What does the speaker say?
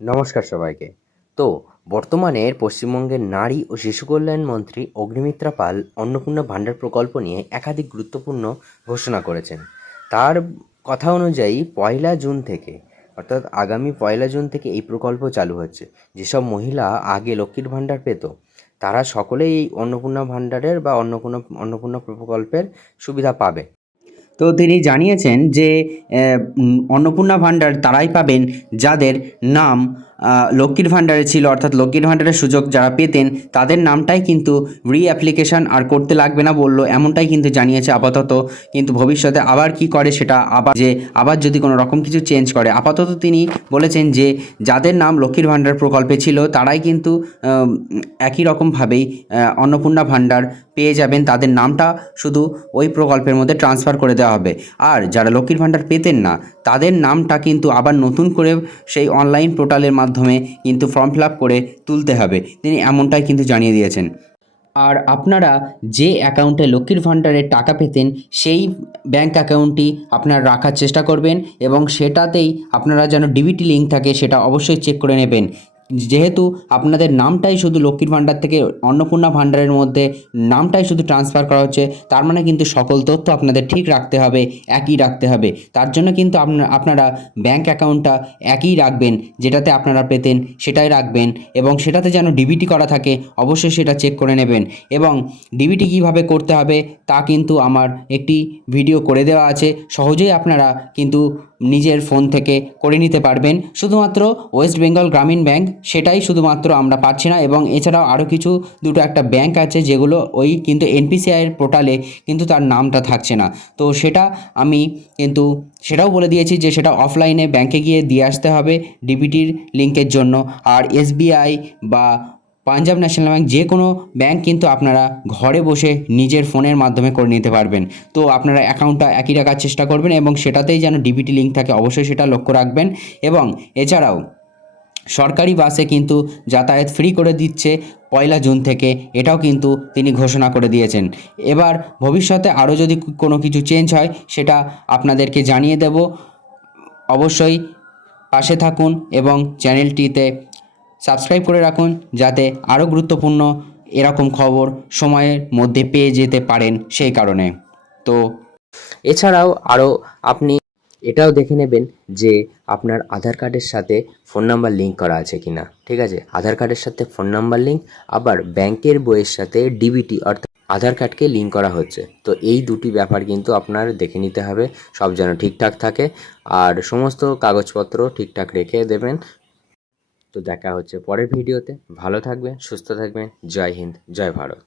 নমস্কার সবাইকে। তো বর্তমানের পশ্চিমবঙ্গের নারী ও শিশু কল্যাণ মন্ত্রী অগ্নিমিত্রা পাল অন্নপূর্ণা ভাণ্ডার প্রকল্প নিয়ে একাধিক গুরুত্বপূর্ণ ঘোষণা করেছেন। তার কথা অনুযায়ী 1 জুন থেকে, অর্থাৎ আগামী 1 জুন থেকে এই প্রকল্প চালু হচ্ছে। যেসব মহিলা আগে লক্ষ্মীর ভাণ্ডার পেত, তারা সকলেই এই অন্নপূর্ণা ভাণ্ডারের বা অন্নপূর্ণা প্রকল্পের সুবিধা পাবে। তো তিনি জানিয়েছেন যে অন্নপূর্ণা ভাণ্ডার তারাই পাবেন যাদের নাম লক্ষ্মীর ভাণ্ডারে ছিল, অর্থাৎ লক্ষ্মীর ভাণ্ডারের সুযোগ যারা পেতেন তাদের নামটাই কিন্তু অ্যাপ্লিকেশন আর করতে লাগবে না বললো, এমনটাই কিন্তু জানিয়েছে আপাতত। কিন্তু ভবিষ্যতে আবার কি করে সেটা আবার যদি কোনো রকম কিছু চেঞ্জ করে, আপাতত তিনি বলেছেন যে যাদের নাম লক্ষ্মীর ভাণ্ডার প্রকল্পে ছিল তারাই কিন্তু একই রকমভাবেই অন্নপূর্ণা ভাণ্ডার পেয়ে যাবেন। তাদের নামটা শুধু ওই প্রকল্পের মধ্যে ট্রান্সফার করে দেওয়া হবে। আর যারা লক্ষ্মীর ভাণ্ডার পেতেন না তাদের নামটা কিন্তু আবার নতুন করে সেই অনলাইন পোর্টালের মাধ্যমে কিন্তু ফর্ম ফিল আপ করে তুলতে হবে। তিনি এমনটাই কিন্তু জানিয়ে দিয়েছেন। আর আপনারা যে অ্যাকাউন্টে লক্ষ্মীর ভাণ্ডারের টাকা পেতেন সেই ব্যাঙ্ক অ্যাকাউন্টটি আপনারা রাখার চেষ্টা করবেন এবং সেটাতেই আপনারা যেন ডিবিটি লিঙ্ক থাকে সেটা অবশ্যই চেক করে নেবেন। যেহেতু আপনাদের নামটাই শুধু লক্ষ্মীর ভাণ্ডার থেকে অন্নপূর্ণা ভাণ্ডারের মধ্যে নামটাই শুধু ট্রান্সফার করা হচ্ছে, তার মানে কিন্তু সকল তথ্য আপনাদের ঠিক রাখতে হবে, একই রাখতে হবে। তার জন্য কিন্তু আপনারা ব্যাঙ্ক অ্যাকাউন্টটা একই রাখবেন, যেটাতে আপনারা পেতেন সেটাই রাখবেন এবং সেটাতে যেন ডিবিটি করা থাকে অবশ্যই সেটা চেক করে নেবেন। এবং ডিবিটি কীভাবে করতে হবে তা কিন্তু আমার একটি ভিডিও করে দেওয়া আছে, সহজেই আপনারা কিন্তু নিজের ফোন থেকে করে নিতে পারবেন। শুধুমাত্র ওয়েস্ট বেঙ্গল গ্রামীণ ব্যাঙ্ক সেটাই শুধুমাত্র আমরা পাচ্ছি না, এবং এছাড়াও আরও কিছু দুটো একটা ব্যাঙ্ক আছে যেগুলো ওই কিন্তু এনপিসিআইয়ের পোর্টালে কিন্তু তার নামটা থাকছে না। তো সেটা আমি কিন্তু সেটাও বলে দিয়েছি যে সেটা অফলাইনে ব্যাঙ্কে গিয়ে দিয়ে আসতে হবে ডিবিটির লিঙ্কের জন্য। আর এসবিআই বা পাঞ্জাব ন্যাশনাল ব্যাঙ্ক, যে কোনো ব্যাঙ্ক কিন্তু আপনারা ঘরে বসে নিজের ফোনের মাধ্যমে করে নিতে পারবেন। তো আপনারা অ্যাকাউন্টটা একই রাখার চেষ্টা করবেন এবং সেটাতেই যেন ডিবিটি লিঙ্ক থাকে অবশ্যই সেটা লক্ষ্য রাখবেন। এবং এছাড়াও সরকারি বাসে কিন্তু যাতায়াত ফ্রি করে দিচ্ছে 1 জুন থেকে, এটাও কিন্তু তিনি ঘোষণা করে দিয়েছেন। এবার ভবিষ্যতে আরও যদি কোনো কিছু চেঞ্জ হয় সেটা আপনাদেরকে জানিয়ে দেব। অবশ্যই পাশে থাকুন এবং চ্যানেলটিতে সাবস্ক্রাইব করে রাখুন যাতে আরও গুরুত্বপূর্ণ এরকম খবর সময়ের মধ্যে পেয়ে যেতে পারেন সেই কারণে। তো এছাড়াও আরও আপনি এটাও দেখে নেবেন যে আপনার আধার কার্ডের সাথে ফোন নাম্বার লিঙ্ক করা আছে কি না। ঠিক আছে, আধার কার্ডের সাথে ফোন নাম্বার লিঙ্ক, আবার ব্যাংকের বইয়ের সাথে ডিবিটি অর্থাৎ আধার কার্ডকে লিঙ্ক করা হচ্ছে। তো এই দুটি ব্যাপার কিন্তু আপনার দেখে নিতে হবে, সব যেন ঠিকঠাক থাকে আর সমস্ত কাগজপত্র ঠিকঠাক রেখে দেবেন। তো দেখা হচ্ছে পরের ভিডিওতে। ভালো থাকবেন, সুস্থ থাকবেন। জয় হিন্দ, জয় ভারত।